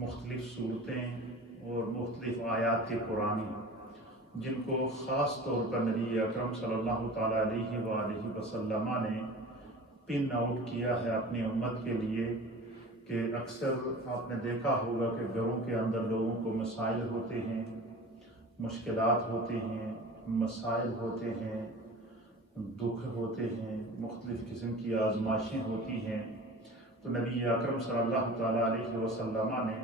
مختلف صورتیں اور مختلف آیات قرآنی جن کو خاص طور پر نبی اکرم صلی اللہ تعالیٰ علیہ وآلہ وسلم نے پن آؤٹ کیا ہے اپنی امت کے لیے، کہ اکثر آپ نے دیکھا ہوگا کہ گھروں کے اندر لوگوں کو مسائل ہوتے ہیں، مشکلات ہوتے ہیں، مسائل ہوتے ہیں، دکھ ہوتے ہیں، مختلف قسم کی آزمائشیں ہوتی ہیں۔ تو نبی اکرم صلی اللہ تعالیٰ علیہ وسلم نے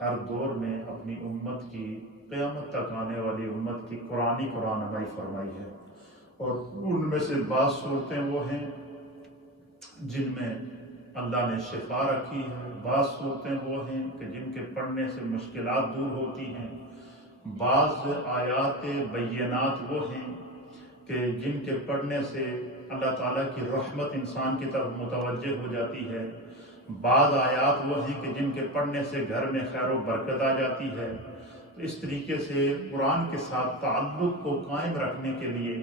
ہر دور میں اپنی امت کی، قیامت تک آنے والی امت کی قرآن رہنمائی فرمائی ہے، اور ان میں سے بعض صورتیں وہ ہیں جن میں اللہ نے شفا رکھی ہے، بعض صورتیں وہ ہیں کہ جن کے پڑھنے سے مشکلات دور ہوتی ہیں، بعض آیات بینات وہ ہیں کہ جن کے پڑھنے سے اللہ تعالیٰ کی رحمت انسان کی طرف متوجہ ہو جاتی ہے، بعض آیات وہ ہیں کہ جن کے پڑھنے سے گھر میں خیر و برکت آ جاتی ہے۔ تو اس طریقے سے قرآن کے ساتھ تعلق کو قائم رکھنے کے لیے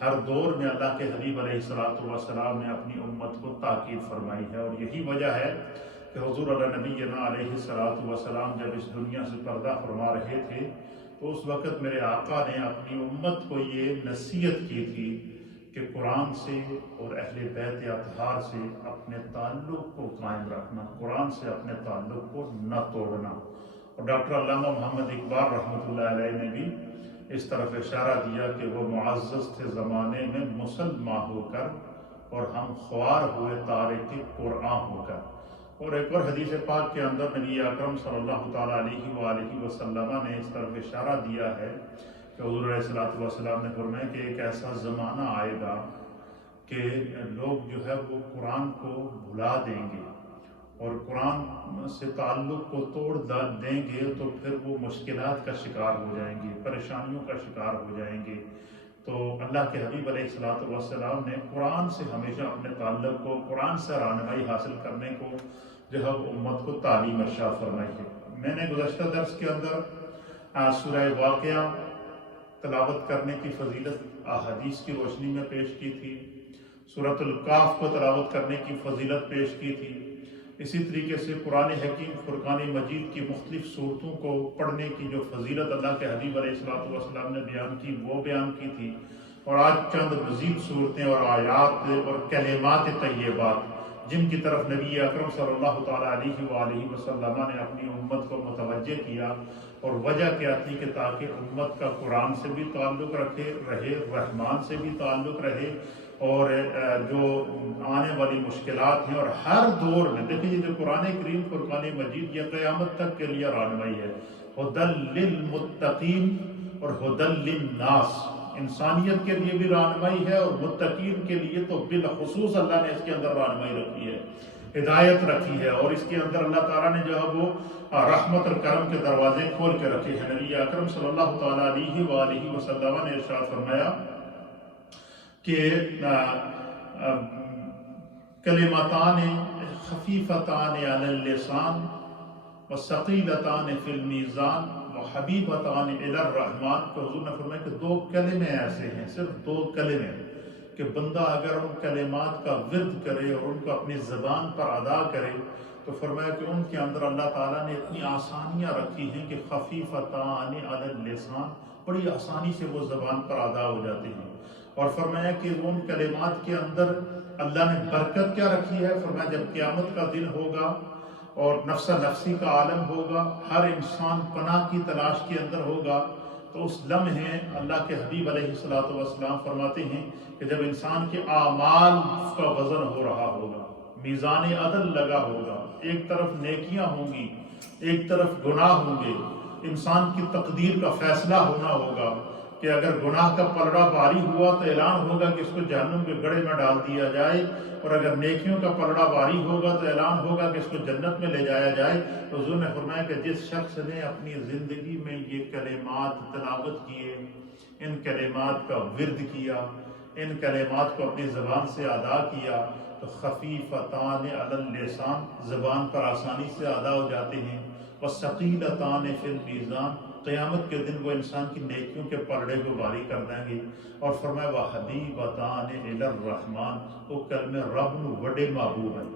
ہر دور میں اللہ کے حبیب علیہ الصلوۃ والسلام نے اپنی امت کو تاکید فرمائی ہے، اور یہی وجہ ہے کہ حضور علیہ نبینا علیہ الصلوۃ والسلام جب اس دنیا سے پردہ فرما رہے تھے تو اس وقت میرے آقا نے اپنی امت کو یہ نصیحت کی تھی کہ قرآن سے اور اہل بیت اطہار سے اپنے تعلق کو قائم رکھنا، قرآن سے اپنے تعلق کو نہ توڑنا۔ اور ڈاکٹر علامہ محمد اقبال رحمۃ اللہ علیہ نے بھی اس طرف اشارہ دیا کہ وہ معزز تھے زمانے میں مسلمان ہو کر، اور ہم خوار ہوئے تارک قرآن ہو کر۔ اور ایک اور حدیث پاک کے اندر نبی اکرم صلی اللہ تعالیٰ علیہ وآلہ وسلم نے اس طرف اشارہ دیا ہے کہ حضور علیہ الصلوۃ والسلام نے فرمایا کہ ایک ایسا زمانہ آئے گا کہ لوگ جو ہے وہ قرآن کو بھلا دیں گے اور قرآن سے تعلق کو توڑ دیں گے، تو پھر وہ مشکلات کا شکار ہو جائیں گے، پریشانیوں کا شکار ہو جائیں گے۔ تو اللہ کے حبیب علیہ الصلوۃ والسلام نے قرآن سے ہمیشہ اپنے تعلق کو، قرآن سے رہنمائی حاصل کرنے کو جو ہے امت کو تعلیم ارشاد فرمائی ہے۔ میں نے گزشتہ درس کے اندر سورہ واقعہ تلاوت کرنے کی فضیلت احادیث کی روشنی میں پیش کی تھی، سورۃ الکہف کو تلاوت کرنے کی فضیلت پیش کی تھی، اسی طریقے سے قرآن حکیم فرقان مجید کی مختلف صورتوں کو پڑھنے کی جو فضیلت اللہ کے حبیب علیہ الصلوۃ والسلام نے بیان کی وہ بیان کی تھی، اور آج چند مزید صورتیں اور آیات اور کلمات طیبات جن کی طرف نبی اکرم صلی اللہ تعالیٰ علیہ وآلہ وسلم نے اپنی امت کو متوجہ کیا، اور وجہ کیا تھی کہ تاکہ امت کا قرآن سے بھی تعلق رہے، رحمان سے بھی تعلق رہے، اور جو آنے والی مشکلات ہیں، اور ہر دور میں دیکھیں یہ جو قرآن کریم فرقان مجید یہ قیامت تک کے لیے رہنمائی ہے، ھدی للمتقین اور ھدی للناس، انسانیت کے لیے بھی رہنمائی ہے، اور متقین کے لیے تو بالخصوص اللہ نے اس کے اندر رہنمائی رکھی ہے، ہدایت رکھی ہے، اور اس کے اندر اللہ تعالیٰ نے جو ہے وہ رحمت اور کرم کے دروازے کھول کے رکھے ہیں۔ نبی اکرم صلی اللہ تعالیٰ علیہ وآلہ وسلم نے ارشاد فرمایا کہ کلمتان خفیفتان علی اللسان وثقیلتان فی المیزان وحبیبتان الی الرحمن، کہ حضور نے فرمایا کہ دو کلمے ایسے ہیں، صرف دو کلمے کہ بندہ اگر ان کلمات کا ورد کرے اور ان کو اپنی زبان پر ادا کرے تو فرمایا کہ ان کے اندر اللہ تعالیٰ نے اتنی آسانیاں رکھی ہیں کہ خفیفتان علی اللسان، بڑی آسانی سے وہ زبان پر ادا ہو جاتے ہیں، اور فرمایا کہ ان کلمات کے اندر اللہ نے برکت کیا رکھی ہے، فرمایا جب قیامت کا دن ہوگا اور نفس نفسی کا عالم ہوگا، ہر انسان پناہ کی تلاش کے اندر ہوگا، تو اس لمحے اللہ کے حبیب علیہ الصلوۃ والسلام فرماتے ہیں کہ جب انسان کے اعمال کا وزن ہو رہا ہوگا، میزان عدل لگا ہوگا، ایک طرف نیکیاں ہوں گی، ایک طرف گناہ ہوں گے، انسان کی تقدیر کا فیصلہ ہونا ہوگا کہ اگر گناہ کا پلڑا بھاری ہوا تو اعلان ہوگا کہ اس کو جہنم کے گڑھے میں ڈال دیا جائے، اور اگر نیکیوں کا پلڑا بھاری ہوگا تو اعلان ہوگا کہ اس کو جنت میں لے جایا جائے۔ تو حضور نے فرمایا کہ جس شخص نے اپنی زندگی میں یہ کلمات تلاوت کیے، ان کلمات کا ورد کیا، ان کلمات کو اپنی زبان سے ادا کیا، تو خفیفتان علی اللسان، زبان پر آسانی سے ادا ہو جاتے ہیں، وثقیلتان فی المیزان، قیامت کے دن وہ انسان کی نیکیوں کے پلڑے کو بھاری کر دیں گے، اور فرمایا وحبیبتان الی الرحمن، وہ کلمے رب نو وڈے محبوب ہیں،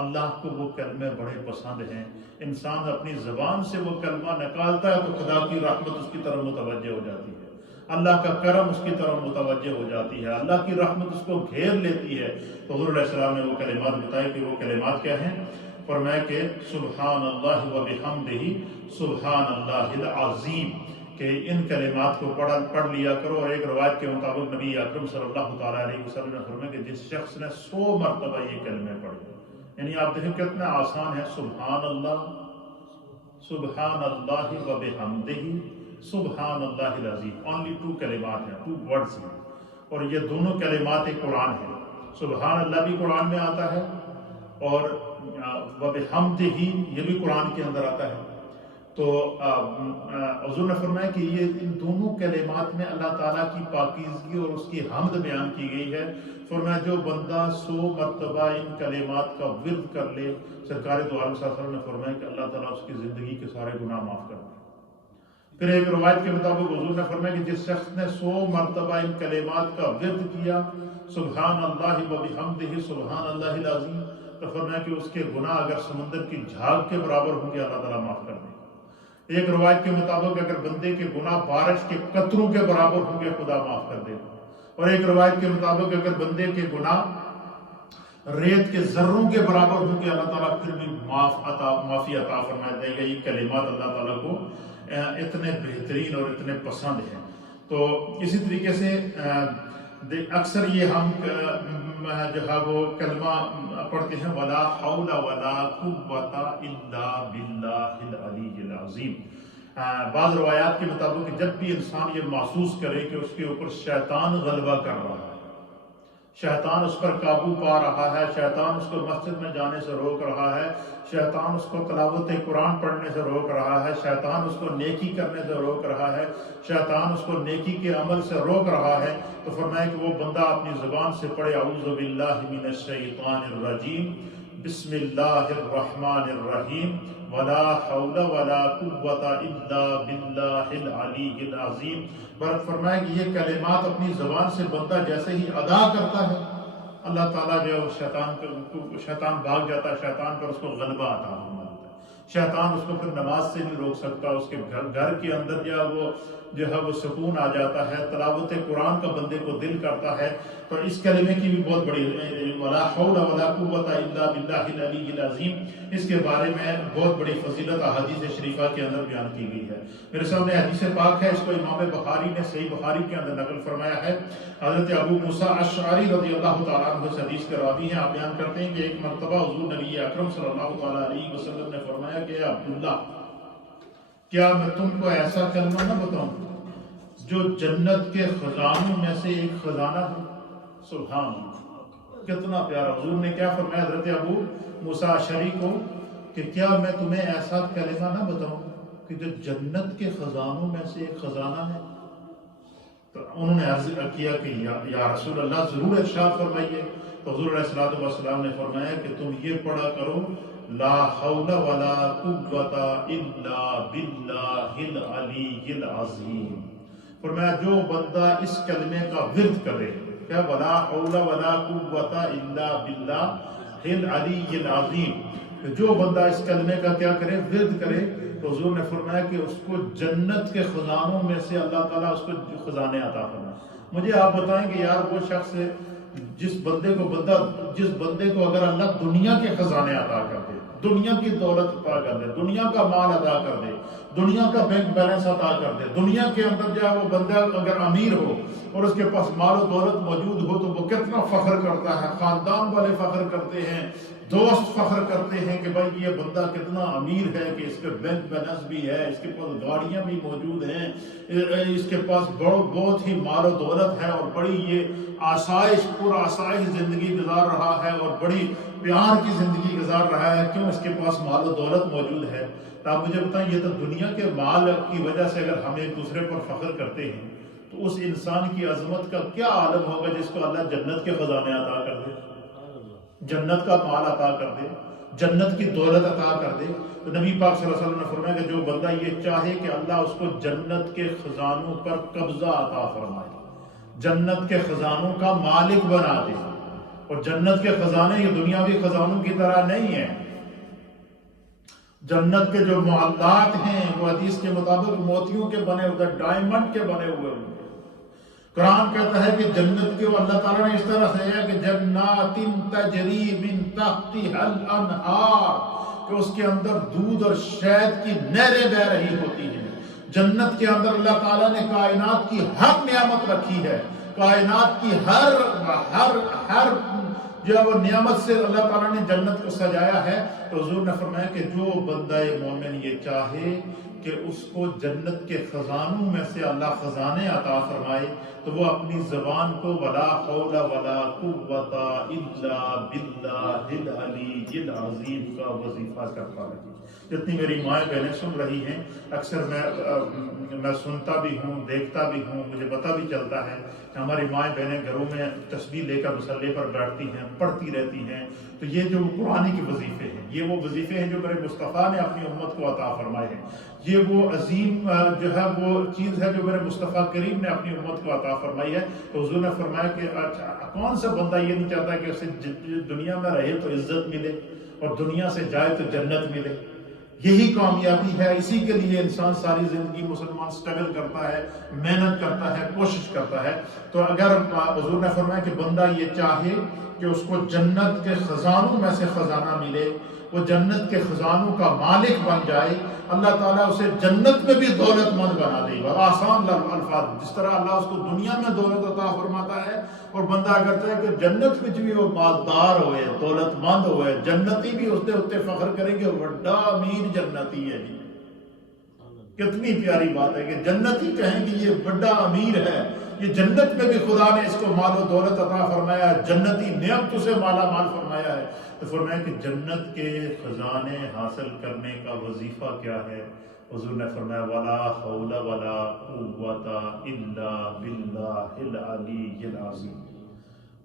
اللہ کو وہ کلمے بڑے پسند ہیں، انسان اپنی زبان سے وہ کلمہ نکالتا ہے تو خدا کی رحمت اس کی طرف متوجہ ہو جاتی ہے، اللہ کا کرم اس کی طرف متوجہ ہو جاتی ہے، اللہ کی رحمت اس کو گھیر لیتی ہے۔ تو حضور علیہ السلام نے وہ کلمات بتائے کہ وہ کلمات کیا ہیں؟ فرمایا کہ سبحان اللہ و بحمدہ سبحان اللہ العظیم، کہ ان کلمات کو پڑھ لیا کرو۔ اور ایک روایت کے مطابق نبی اکرم صلی اللہ تعالیٰ علیہ وسلم نے فرمایا کہ جس شخص نے 100 مرتبہ یہ کلمے پڑھے، یعنی آپ دیکھیں کتنا آسان ہے، سبحان اللہ و بحمدہ سبحان اللہ العظیم، only 2 کلمات ہیں، 2 words ہیں، اور یہ دونوں کلمات قرآن ہیں۔ سبحان اللہ بھی قرآن میں آتا ہے اور وبحمدہ یہ بھی قرآن کے اندر آتا ہے۔ تو حضور نے فرمایا کہ یہ ان دونوں کلمات میں اللہ تعالیٰ کی پاکیزگی اور اس کی حمد بیان کی گئی ہے۔ فرمایا جو بندہ 100 مرتبہ ان کلمات کا ورد کر لے، سرکار دو عالم صلی اللہ علیہ وسلم نے فرمایا کہ اللہ تعالیٰ اس کی زندگی کے سارے گناہ معاف کر دے۔ پھر ایک روایت کے مطابق حضور نے فرمایا کہ جس شخص نے 100 مرتبہ ان کلمات کا ورد کیا، سبحان اللہ و بحمدہ سبحان اللہ العظیم، تو فرمایا کہ اس کے گناہ اگر سمندر کی جھاگ کے برابر ہوں گے اللہ تعالیٰ معاف کر دے گا۔ ایک روایت کے مطابق اگر بندے کے گناہ بارش کے قطروں کے برابر ہوں گے خدا معاف کر دے گا، اور ایک روایت کے مطابق اگر بندے کے گناہ ریت کے ذروں کے برابر ہوں گے اللہ تعالیٰ پھر بھی معافی عطا فرما دے گا۔ یہ کلمات اللہ تعالیٰ کو اتنے بہترین اور اتنے پسند ہیں۔ تو اسی طریقے سے اکثر یہ ہم جو ہے وہ کلمہ پڑھتے ہیں، ولا حول ولا قوت الا باللہ العلی العظیم۔ بعض روایات کے مطابق جب بھی انسان یہ محسوس کرے کہ اس کے اوپر شیطان غلبہ کر رہا ہے، شیطان اس پر قابو پا رہا ہے، شیطان اس کو مسجد میں جانے سے روک رہا ہے، شیطان اس کو تلاوت قرآن پڑھنے سے روک رہا ہے، شیطان اس کو نیکی کرنے سے روک رہا ہے، شیطان اس کو نیکی کے عمل سے روک رہا ہے، تو فرمایا کہ وہ بندہ اپنی زبان سے پڑھے اعوذ باللہ من الشیطان الرجیم بسم اللہ الرحمن الرحیم ولا حول ولا قوت الا باللہ العلی العظیم۔ فرمایا کہ یہ کلمات اپنی زبان سے بندہ جیسے ہی ادا کرتا ہے، اللہ تعالیٰ جو ہے شیطان بھاگ جاتا ہے، شیطان پر اس کو غلبہ عطا فرما دیتا ہے۔ شیطان اس کو پھر نماز سے نہیں روک سکتا، اس کے گھر کے اندر جو ہے وہ سکون آ جاتا ہے، تلاوت قرآن کا بندے کو دل کرتا ہے۔ تو اس کلمے کی بھی بہت بڑی ولا حول ولا قوت الا باللہ العلی العظیم، اس کے بارے میں بہت بڑی فضیلت احادیث شریفہ کے اندر بیان کی گئی ہے۔ میرے سامنے حدیث پاک ہے، اس کو امام بخاری نے صحیح بخاری کے اندر نقل فرمایا ہے۔ حضرت ابو موسیٰ اشعری رضی اللہ تعالیٰ عنہ سے حدیث کے راوی ہیں، آپ بیان کرتے ہیں کہ ایک مرتبہ حضور نبی اکرم صلی اللہ تعالیٰ علیہ وسلم نے فرمایا کہ عبداللہ، کیا میں تم کو ایسا کلمہ نہ بتاؤں جو جنت کے خزانوں میں سے ایک خزانہ ہے؟ سبحان اللہ، کتنا پیارا۔ حضور نے کیا فرمایا حضرت ابو موسیٰ اشعری کو کہ کیا میں تمہیں ایسا کلمہ نہ بتاؤں کہ جو جنت کے خزانوں میں سے ایک خزانہ ہے؟ تو انہوں نے عرض کیا کہ یا رسول اللہ ضرور ارشاد فرمائیے۔ تو حضور علیہ السلام نے فرمایا کہ تم یہ پڑھا کرو، لا حول ولا قوت الا باللہ العلی العظیم۔ فرمایا جو بندہ اس کلمے کا ورد کرے، کیا ولا حول ولا قوت الا باللہ العلی العظیم، جو بندہ اس کلمے کا کیا کرے، ورد کرے، تو حضور نے فرمایا کہ اس کو جنت کے خزانوں میں سے اللہ تعالیٰ اس کو خزانے عطا فرمائے۔ مجھے آپ بتائیں کہ یار وہ شخص جس بندے کو اگر اللہ دنیا کے خزانے عطا کر دے، دنیا کی دولت عطا کر دے، دنیا کا مال عطا کر دے، دنیا کا بینک بیلنس عطا کر دے، دنیا کے اندر جو ہے وہ بندہ اگر امیر ہو اور اس کے پاس مال و دولت موجود ہو تو وہ کتنا فخر کرتا ہے، خاندان والے فخر کرتے ہیں، دوست فخر کرتے ہیں کہ بھائی یہ بندہ کتنا امیر ہے کہ اس کے بینک بیلنس بھی ہے، اس کے پاس گاڑیاں بھی موجود ہیں، اس کے پاس بہت ہی مال و دولت ہے اور بڑی یہ آسائش زندگی گزار رہا ہے اور بڑی پیار کی زندگی گزار رہا ہے۔ کیوں؟ اس کے پاس مال و دولت موجود ہے۔ تو آپ مجھے بتائیں، یہ تو دنیا کے مال کی وجہ سے اگر ہم ایک دوسرے پر فخر کرتے ہیں تو اس انسان کی عظمت کا کیا عالم ہوگا جس کو اللہ جنت کے خزانے عطا کر دے، جنت کا مال عطا کر دے، جنت کی دولت عطا کر دے۔ تو نبی پاک صلی اللہ علیہ وسلم نے فرمایا کہ جو بندہ یہ چاہے کہ اللہ اس کو جنت کے خزانوں پر قبضہ عطا فرمائے، جنت کے خزانوں کا مالک بنا دے، اور جنت کے خزانے یہ دنیاوی خزانوں کی طرح نہیں ہیں. جنت کے جو معلات ہیں وہ حدیث کے مطابق موتیوں کے بنے ہوئے، ڈائمنڈ کے بنے ہوئے ہوں گے. قرآن کہتا ہے کہ جنت کے اللہ تعالیٰ نے اس طرح سے ہے کہ جنات تجری من تحتها الانہار، کہ اس کے اندر دودھ اور شہد کی نہریں بہہ رہی ہوتی ہیں. جنت کے اندر اللہ تعالیٰ نے کائنات کی ہر نعمت رکھی ہے. کائنات کی ہر جو وہ نعمت سے اللہ تعالیٰ نے جنت کو سجایا ہے. تو حضور نے فرمایا کہ جو بندہ مومن یہ چاہے کہ اس کو جنت کے خزانوں میں سے اللہ خزانے عطا فرمائے تو وہ اپنی زبان کو ولا حول ولا قوت الا باللہ العلی العظیم کا وظیفہ کرتا رہے. جتنی میری مائیں بہنیں سن رہی ہیں، اکثر میں سنتا بھی ہوں، دیکھتا بھی ہوں، مجھے پتہ بھی چلتا ہے کہ ہماری مائیں بہنیں گھروں میں تسبیح لے کر مصلی پر بیٹھتی ہیں، پڑھتی رہتی ہیں. تو یہ جو قرآن کے وظیفے ہیں، یہ وہ وظیفے ہیں جو میرے مصطفیٰ نے اپنی امت کو عطا فرمائے ہیں. یہ وہ عظیم جو ہے وہ چیز ہے جو میرے مصطفیٰ کریم نے اپنی امت کو عطا فرمائی ہے. تو حضور نے فرمایا کہ کون سا بندہ یہ نہیں چاہتا کہ اسے دنیا میں رہے تو عزت ملے اور دنیا سے جائے تو جنت ملے. یہی کامیابی ہے. اسی کے لیے انسان ساری زندگی مسلمان سٹرگل کرتا ہے، محنت کرتا ہے، کوشش کرتا ہے. تو اگر حضور نے فرمایا کہ بندہ یہ چاہے کہ اس کو جنت کے خزانوں میں سے خزانہ ملے، وہ جنت کے خزانوں کا مالک بن جائے، اللہ تعالیٰ اسے جنت میں بھی دولت مند بنا دے گا. آسان الفاظ، جس طرح اللہ اس کو دنیا میں دولت عطا فرماتا ہے اور بندہ اگر چاہے کہ جنت میں بھی وہ مالدار ہوئے، دولت مند ہوئے، جنتی بھی اس نے فخر کریں گے بڑا امیر جنتی ہے. جی کتنی پیاری بات ہے کہ جنتی کہیں کہ یہ بڑا امیر ہے. یہ جنت میں بھی خدا نے اس کو مال و دولت عطا فرمایا ہے، جنتی نعمتوں سے مالا مال فرمایا ہے. تو فرمایا کہ جنت کے خزانے حاصل کرنے کا وظیفہ کیا ہے؟ حضور نے فرمایا ولا حول ولا قوت الا باللہ العلی العظیم.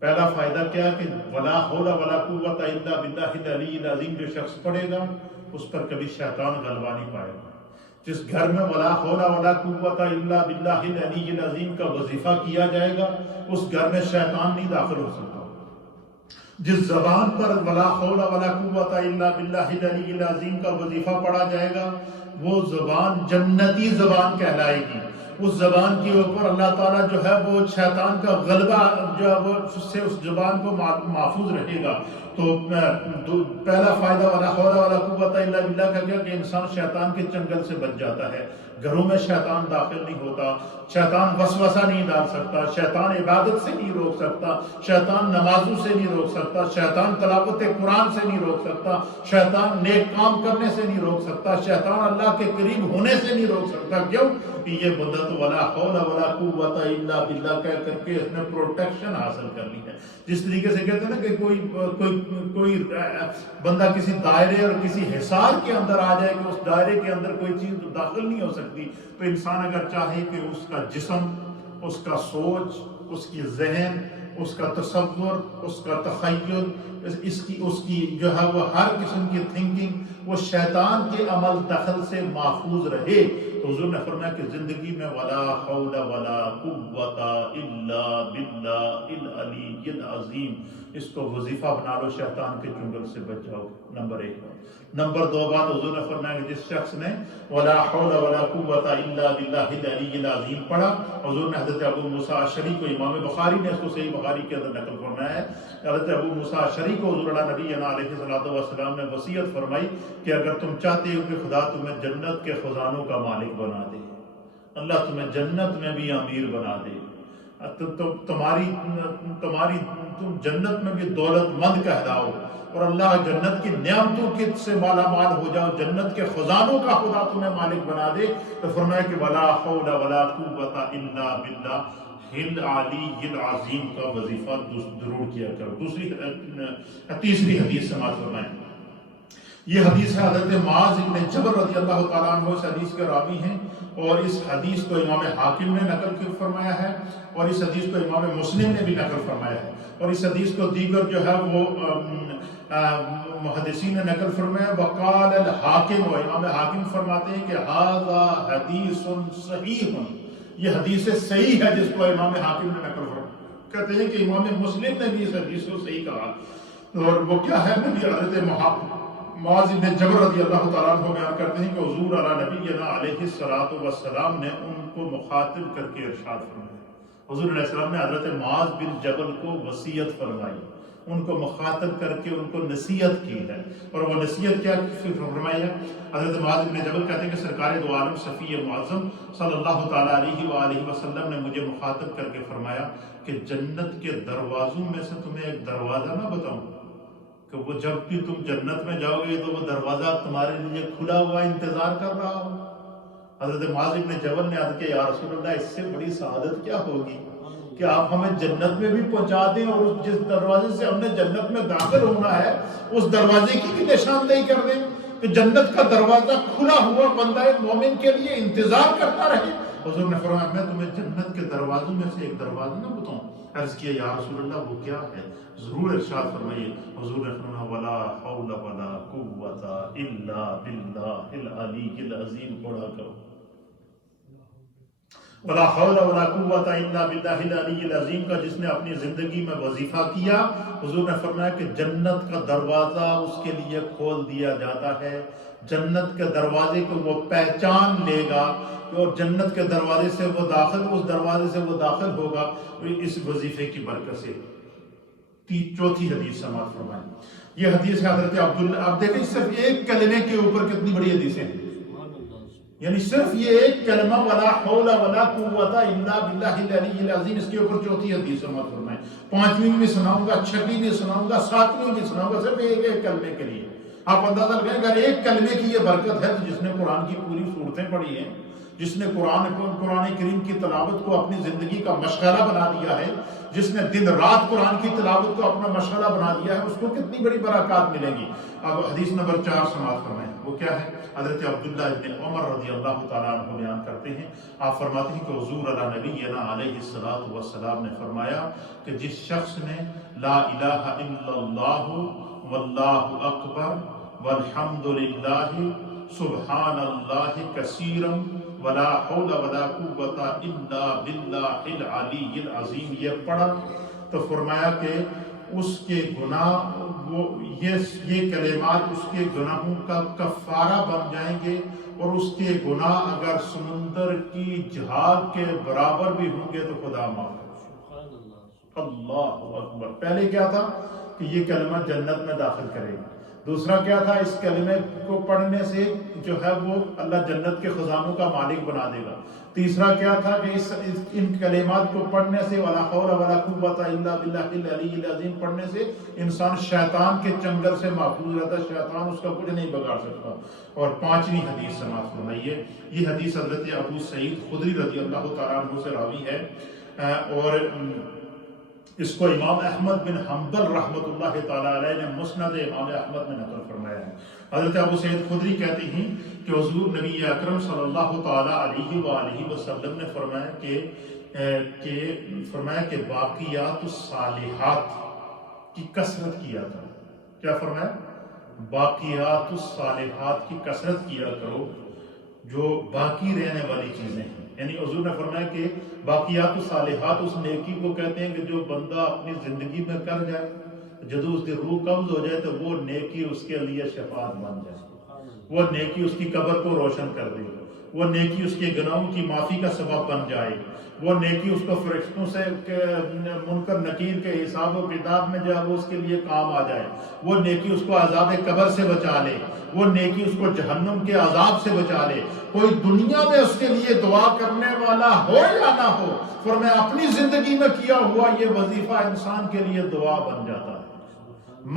پہلا فائدہ کیا کہ ولا حول ولا قوت الا باللہ العلی العظیم جو شخص پڑھے گا اس پر کبھی شیطان غلبہ نہیں پائے گا. جس گھر میں ولا حول ولا قوت الا باللہ العلی العظیم کا وظیفہ کیا جائے گا اس گھر میں شیطان نہیں داخل ہو سکتا. جس زبان پر ولا حول ولا قوت الا باللہ العلی العظیم کا وظیفہ پڑھا جائے گا وہ زبان جنتی زبان کہلائے گی. اس زبان کے اوپر اللہ تعالیٰ جو ہے وہ شیطان کا غلبہ جو ہے وہ سے اس زبان کو محفوظ رہے گا. تو پہلا فائدہ ولا حول ولا قوت الا باللہ کا کیا کہ انسان شیطان کے چنگل سے بچ جاتا ہے. گھروں میں شیطان داخل نہیں ہوتا، شیطان وسوسہ نہیں ڈال سکتا، شیطان عبادت سے نہیں روک سکتا، شیطان نمازوں سے نہیں روک سکتا، شیطان تلاوت قرآن سے نہیں روک سکتا، شیطان نیک کام کرنے سے نہیں روک سکتا، شیطان اللہ کے قریب ہونے سے نہیں روک سکتا. کیوں کہ یہ بندہ تو ولا حول ولا قوت الا باللہ کہہ کر کے اس نے پروٹیکشن حاصل کر لی ہے. جس طریقے سے کہتے ہیں نا کہ کوئی بندہ کسی دائرے اور کسی حصار کے اندر آ جائے کہ اس دائرے کے اندر کوئی چیز داخل نہیں ہو سکتی. تو انسان اگر چاہے کہ اس کا جسم، اس کا سوچ، اس کی ذہن، اس کا تصور، اس کا تخیل، اس کی جو ہے وہ ہر قسم کی تھنکنگ وہ شیطان کے عمل دخل سے محفوظ رہے تو حضور نے فرمایا کہ زندگی میں ولا حول ولا قوت الا باللہ العلی العظیم اس کو وظیفہ بنا لو، شیطان کے چنگل سے بچ جاؤ. نمبر 1 بات. نمبر 2 بات حضور نے فرمایا کہ جس شخص نے ولا حول ولا قوت الا باللہ العلی العظیم پڑھا، حضور نے حضرت ابو موسیٰ اشعری کو، امام بخاری نے اس کو صحیح بخاری کے اندر نقل فرمایا ہے، حضرت ابو موسیٰ اشعری کو حضور نبی علیہ السلام نے وصیت فرمائی کہ اگر تم چاہتے ہو کہ خدا تمہیں جنت کے خزانوں کا مالک بنا دے، اللہ تمہیں جنت میں بھی امیر بنا دے، تم جنت میں بھی دولت مند کہلاؤ اور اللہ جنت کی نعمتوں کے سے مالا مال ہو جاؤ، جنت کے خزانوں کا خدا تمہیں مالک بنا دے، تو فرمایا کہ ولا حول ولا قوت الا باللہ العلی العظیم کا وظیفہ ضرور کیا کرو. تیسری حدیث سماعت فرمائیں. یہ حدیث ہے حضرت معاذ بن جبل رضی اللہ تعالیٰ عنہ اس حدیث کے راوی ہیں اور اس حدیث کو امام حاکم نے نقل فرمایا ہے اور اس حدیث کو امام مسلم نے بھی نقل فرمایا ہے اور اس حدیث کو دیگر جو ہے وہ محدثین نے نقل فرمایا. وقال الحاکم، و امام حاکم فرماتے ہیں کہ ھذا حدیث صحیح، یہ حدیث صحیح ہے جس کو امام حاکم نے نقل فرمایا. کہتے ہیں کہ امام مسلم نے بھی اس حدیث کو صحیح کہا، اور وہ کیا ہے، نبی حضرت معاذ بن جبل رضی اللہ تعالیٰ عنہ بیان کرتے ہیں کہ حضور علی نبینا علیہ الصلوۃ والسلام نے ان کو مخاطب کر کے ارشاد فرمایا، حضور علیہ السلام نے حضرت معاذ بن جبل کو وصیت فرمائی، ان کو مخاطب کر کے ان کو نصیحت کی ہے، اور وہ نصیحت کیا فرمائی ہے؟ حضرت معاذ بن جبل کہتے ہیں کہ سرکار دو عالم صفی معظم صلی اللہ تعالیٰ علیہ وآلہ وسلم نے مجھے مخاطب کر کے فرمایا کہ جنت کے دروازوں میں سے تمہیں ایک دروازہ نہ بتاؤں کہ وہ جب بھی تم جنت میں جاؤ گے تو وہ دروازہ تمہارے لیے کھلا ہوا انتظار کر رہا ہو۔ حضرت معاذ بن جبل نے عرض کیا، یا رسول اللہ، اس سے بڑی سعادت کیا ہوگی کہ آپ ہمیں جنت میں بھی پہنچا دیں، اور جس دروازے سے ہم نے جنت میں داخل ہونا ہے اس دروازے کی بھی نشاندہی کر دیں کہ جنت کا دروازہ کھلا ہوا بندہ مومن کے لیے انتظار کرتا رہے۔ حضور نے فرمایا، میں تمہیں جنت کے دروازوں میں سے ایک دروازہ نہ بتاؤں؟ عرض کیا، یا رسول اللہ، وہ کیا ہے؟ ضرور ارشاد فرمائیے۔ حضور نے فرمایا، ولا حول ولا قوت الا باللہ العلی العظیم، پڑھا کرو، ولا حول ولا قوت الا باللہ العلی العظیم کا جس نے اپنی زندگی میں وظیفہ کیا، حضور نے فرمایا کہ جنت کا دروازہ اس کے لیے کھول دیا جاتا ہے، جنت کے دروازے کو وہ پہچان لے گا، اور جنت کے دروازے سے وہ داخل، اس دروازے سے وہ داخل ہوگا اس وظیفے کی برکت سے۔ چوتھی حدیث سماعت فرمائیں، یہ حدیث ہے حضرت عبداللہ۔ اب دیکھیں صرف ایک کلمے کے اوپر کتنی بڑی حدیثیں ہیں، یعنی صرف یہ ایک کلمہ ولا حول ولا قوت الا باللہ العلی العظیم، اس کے اوپر چوتھی حدیث سماعت فرمائیں۔ پانچویں بھی سناؤں گا، چھٹی بھی سناؤں گا، ساتویں بھی سناؤں گا، صرف ایک کلمے کے لیے۔ آپ اندازہ لگائیں، اگر ایک کلمے کی یہ برکت ہے تو جس نے قرآن کی پوری صورتیں پڑھی ہیں، جس نے قرآن کریم کی تلاوت کو اپنی زندگی کا مشغلہ بنا دیا ہے، جس نے دن رات قرآن کی تلاوت کو اپنا مشغلہ بنا دیا ہے، اس کو کتنی بڑی برکات ملیں گی۔ اب حدیث نمبر 4 سماعت فرمائیں، وہ کیا ہے؟ حضرت عبداللہ ابن عمر رضی اللہ تعالیٰ عنہ بیان کرتے ہیں، آپ فرماتے ہیں کہ حضور علی نبینا علیہ الصلوۃ والسلام نے فرمایا کہ جس شخص نے لا الہ الا اللہ واللہ اکبر والحمد للہ سبحان اللہ کثیرا ولا حول ولا قوت الا باللہ العلی العظیم یہ پڑھا، تو فرمایا کہ اس کے گناہ یہ کلمات اس کے گناہوں کا کفارہ بن جائیں گے، اور اس کے گناہ اگر سمندر کی جھاگ کے برابر بھی ہوں گے تو خدا معاف کرے۔ اللہ اکبر۔ پہلے کیا تھا کہ یہ کلمہ جنت میں داخل کرے گا، دوسرا کیا تھا، اس کلمے کو پڑھنے سے جو ہے وہ اللہ جنت کے خزانوں کا مالک بنا دے گا، تیسرا کیا تھا کہ ان کلمات کو پڑھنے سے ولا حول ولا قوت الا باللہ العلی العظیم پڑھنے سے انسان شیطان کے چنگل سے محفوظ رہتا ہے، شیطان اس کا کچھ نہیں بگاڑ سکتا۔ اور پانچویں حدیث سماعت فرمائیے، یہ حدیث حضرت ابو سعید خدری رضی اللہ تعالیٰ عنہ سے راوی ہے، اور اس کو امام احمد بن حنبل رحمۃ اللہ تعالیٰ علیہ نے مسند امام احمد میں نقل فرمایا ہے۔ حضرت ابو سعید خدری کہتے ہیں کہ حضور نبی اکرم صلی اللہ تعالیٰ علیہ وآلہ وسلم نے فرمایا کہ باقیات الصالحات کی کثرت کیا کرو۔ کیا فرمایا؟ باقیات الصالحات کی کثرت کیا کرو، جو باقی رہنے والی چیزیں ہیں، یعنی حضور نے فرمایا کہ باقیات الصالحات اس نیکی کو کہتے ہیں کہ جو بندہ اپنی زندگی میں کر جائے، جدو اس کی روح قبض ہو جائے تو وہ نیکی اس کے لیے شفاعت بن جائے، وہ نیکی اس کی قبر کو روشن کر دے، وہ نیکی اس کے گناہوں کی معافی کا سبب بن جائے، وہ نیکی اس کو فرشتوں سے منکر نکیر کے حساب و کتاب میں جو ہے وہ اس کے لیے کام آ جائے، وہ نیکی اس کو عذاب قبر سے بچا لے، وہ نیکی اس کو جہنم کے عذاب سے بچا لے۔ کوئی دنیا میں اس کے لیے دعا کرنے والا ہو یا نہ ہو، فرمایا اپنی زندگی میں کیا ہوا یہ وظیفہ انسان کے لیے دعا بن جاتا ہے،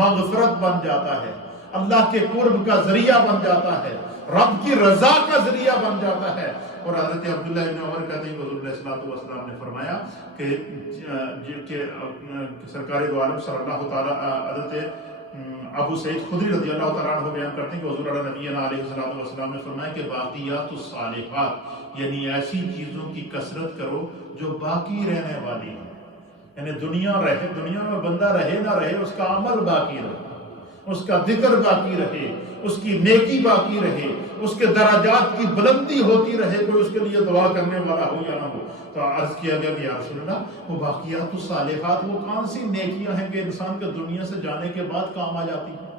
مغفرت بن جاتا ہے، اللہ کے قرب کا ذریعہ بن جاتا ہے، رب کی رضا کا ذریعہ بن جاتا ہے۔ اور حضرت عبداللہ ابن عمر کہتے ہیں کہ حضور علیہ الصلوۃ والسلام نے فرمایا کہ سرکار دو عالم صلی اللہ تعالیٰ حضرت ابو سعید خدری رضی اللہ تعالیٰ عنہ بیان کرتے ہیں کہ حضور علیہ نبینا علیہ الصلوۃ والسلام نے فرمایا کہ باقیات الصالحات یعنی ایسی چیزوں کی کثرت کرو جو باقی رہنے والی ہیں، یعنی دنیا میں بندہ رہے نہ رہے اس کا عمل باقی رہے، اس کا ذکر باقی رہے، اس کی نیکی باقی رہے، اس کے درجات کی بلندی ہوتی رہے، کوئی اس کے لیے دعا کرنے والا ہو یا نہ ہو۔ تو عرض کیا گیا کہ یا رسول اللہ وہ باقیات الصالحات وہ کون سی نیکیاں ہیں کہ انسان کے دنیا سے جانے کے بعد کام آ جاتی ہیں؟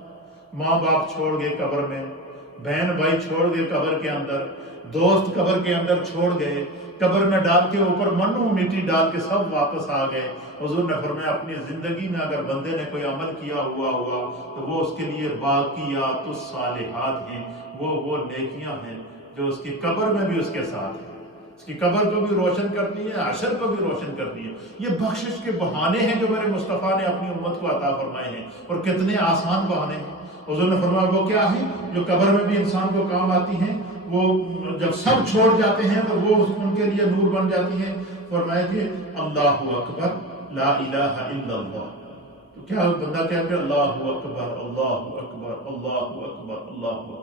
ماں باپ چھوڑ گئے قبر میں، بہن بھائی چھوڑ گئے قبر کے اندر، دوست قبر کے اندر چھوڑ گئے، قبر میں ڈال کے اوپر منو مٹی ڈال کے سب واپس آ گئے۔ حضور نے فرمایا اپنی زندگی میں اگر بندے نے کوئی عمل کیا ہوا تو وہ اس کے لیے باقیات الصالحات ہیں، وہ نیکیاں ہیں جو اس کی قبر میں بھی اس کے ساتھ ہیں، اس کی قبر کو بھی روشن کرتی ہے، حشر کو بھی روشن کرتی ہے۔ یہ بخشش کے بہانے ہیں جو میرے مصطفیٰ نے اپنی امت کو عطا فرمائے ہیں، اور کتنے آسان بہانے ہیں۔ حضور نے فرمایا وہ کیا ہے جو قبر میں بھی انسان کو کام آتی ہیں، وہ جب سب چھوڑ جاتے ہیں تو وہ ان کے لیے نور بن جاتی ہیں۔ فرمایا کہ اللہ اکبر لا الہ الا اللہ، تو کیا بندہ کیا کہ اللہ اکبر اللہ اکبر اللہ اکبر اللہ اکبر،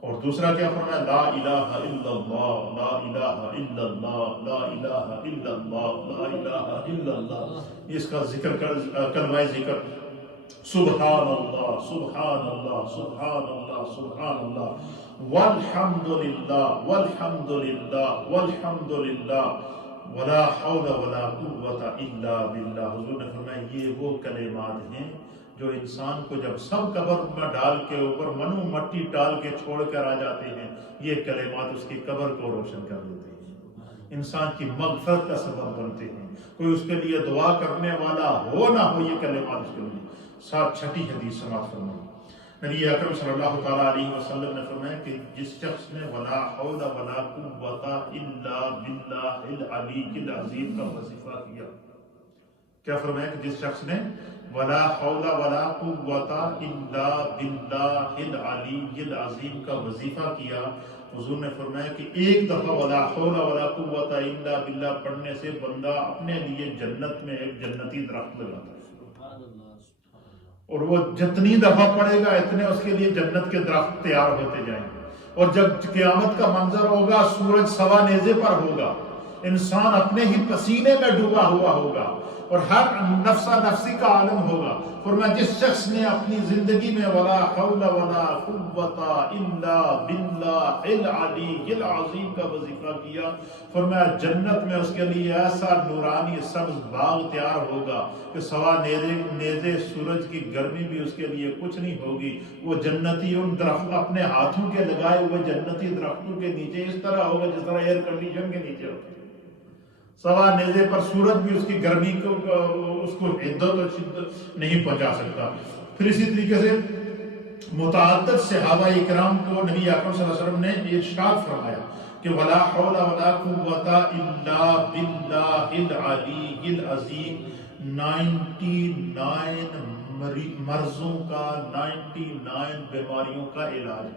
اور دوسرا کیا فرمایا لا الہ الا اللہ لا الہ الا اللہ لا الہ الا اللہ لا الہ الا اللہ۔ اس کا ذکر کلمہ ذکر سبحان اللہ سبحان اللہ سبحان اللہ سبحان اللہ والحمد للہ والحمد للہ والحمد للہ ولا حول ولا قوت الا باللہ۔ حضور نے فرمایا یہ وہ کلمات ہیں جو انسان کو جب سب قبر میں ڈال کے اوپر منو مٹی ڈال کے چھوڑ کر آ جاتے ہیں، یہ کلمات اس کی قبر کو روشن کر دیتے ہیں، انسان کی مغفرت کا سبب بنتے ہیں۔ کوئی اس کے لیے دعا کرنے والا ہو نہ ہو، یہ کلمات اس کے لیے۔ ساتھ چھٹی حدیث سماعت فرمائی، نبی اکرم صلی اللہ تعالیٰ علیہ وسلم نے فرمایا کہ جس شخص نے ولا حول ولا قوت الا باللہ العلی العظیم کا وظیفہ کیا، کیا فرمایا کہ جس شخص نے ولا حول ولا قوت الا باللہ العلی العظیم کا وظیفہ کیا، حضور نے فرمایا کہ ایک دفعہ ولا حول ولا قوت الا باللہ پڑھنے سے بندہ اپنے لیے جنت میں ایک جنتی درخت لگاتا ہے، اور وہ جتنی دفعہ پڑے گا اتنے اس کے لیے جنت کے درخت تیار ہوتے جائیں گے۔ اور جب قیامت کا منظر ہوگا، سورج سوا نیزے پر ہوگا، انسان اپنے ہی پسینے میں ڈوبا ہوا ہوگا، اور ہر نفسا نفسی کا عالم ہوگا۔ فرمایا جس شخص نے اپنی زندگی میں ولا حول ولا قوت الا باللہ العلی العظیم کا وظیفہ کیا، فرمایا جنت میں اس کے لیے ایسا نورانی سبز باغ تیار ہوگا کہ سوا نیزے سورج کی گرمی بھی اس کے لیے کچھ نہیں ہوگی۔ وہ جنتی ان درخت اپنے ہاتھوں کے لگائے ہوئے جنتی درختوں کے نیچے اس طرح ہوگا جس طرح ایئر کنڈیشن کے نیچے ہوگا، سوا نیزے پر سورج بھی اس کی گرمی کو اس کو حدت اور شدت نہیں پہنچا سکتا۔ پھر اسی طریقے سے متعدد صحابہ اکرام کو نبی اکرم صلی اللہ علیہ وسلم نے ارشاد فرمایا کہ ولا حول ولا قوت الا باللہ العلی العظیم 99 مرضوں کا 99 بیماریوں کا علاج ہے۔